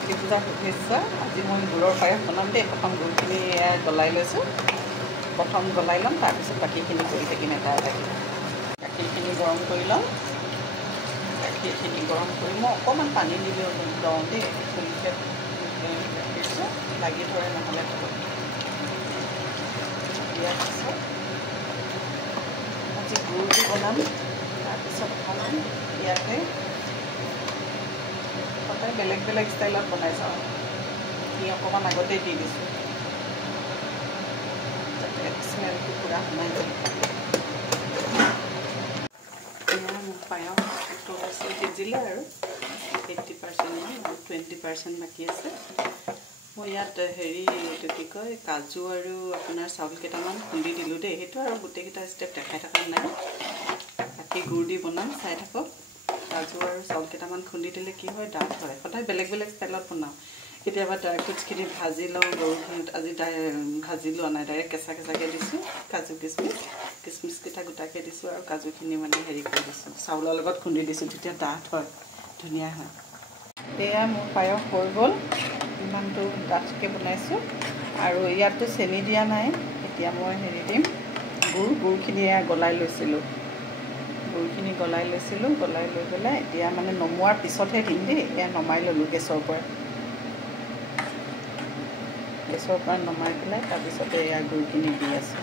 কাতি পূজাৰ শুভেচ্ছা। আজি মই গুড়ৰ পায়স বনাম দেই। প্ৰথম গুড়খিনি গলাই লৈছোঁ। প্ৰথম গলাই ল'ম, তাৰপিছত বাকীখিনি কৰি থাকিম এটা এটাকৈ। গাখীৰখিনি গৰম কৰি ল'ম। গাখীৰখিনি গৰম কৰি মই অকণমান পানী দি লওঁ দেই। ফুলকৈ গাখীৰটো লাগি ধৰে নহ'লে তলত। দিয়াৰ পিছত আজি গুড় দি বনাম। তাৰপিছত অকণমান ইয়াতে সদায় বেলেগ বেলেগ ষ্টাইলত বনাই যাওঁ। কি অকণমান আগতে দি দিছোঁ যাতে স্মেলটো পূৰা সোমাই যায়। মোৰ পায়সটো সিজিলে আৰু 80% মান, 20% বাকী আছে। মই ইয়াত এইটো কি কয়, কাজু আৰু আপোনাৰ চাউল কেইটামান খুন্দি দিলোঁ দেই। সেইটো আৰু গোটেইকেইটা ষ্টেপ দেখাই থকা নাই। বাকী গুড় দি বনাম, চাই থাকক। কাজু আৰু চাউল কেইটামান খুন্দি দিলে কি হয়, ডাঠ হয়। সদায় বেলেগ বেলেগ ষ্টাইলত বনাওঁ। কেতিয়াবা ড্ৰাই ফ্ৰুটছখিনি ভাজি লওঁ। গৰুখিনিত আজি ভাজি লোৱা নাই, ডাইৰেক্ট কেঁচা কেঁচাকৈ দিছোঁ। কাজু কিচমিচকেইটা গোটাকৈ দিছোঁ আৰু কাজুখিনি মানে হেৰি কৰি দিছোঁ, চাউলৰ লগত খুন্দি দিছোঁ। তেতিয়া ডাঠ হয়, ধুনীয়া হয়। এয়া মোৰ পায়স হৈ গ'ল। ইমানটো ডাঠকৈ বনাইছোঁ আৰু ইয়াততো চেনি দিয়া নাই। এতিয়া মই হেৰি দিম, গুড়খিনি গলাই লৈছিলোঁ। গুড়খিনি গলাই লৈ পেলাই এতিয়া মানে নমোৱাৰ পিছতহে দিম দেই। এয়া নমাই ল'লোঁ গেছৰ পৰা নমাই পেলাই তাৰপিছতে এয়া গুড়খিনি দি আছোঁ।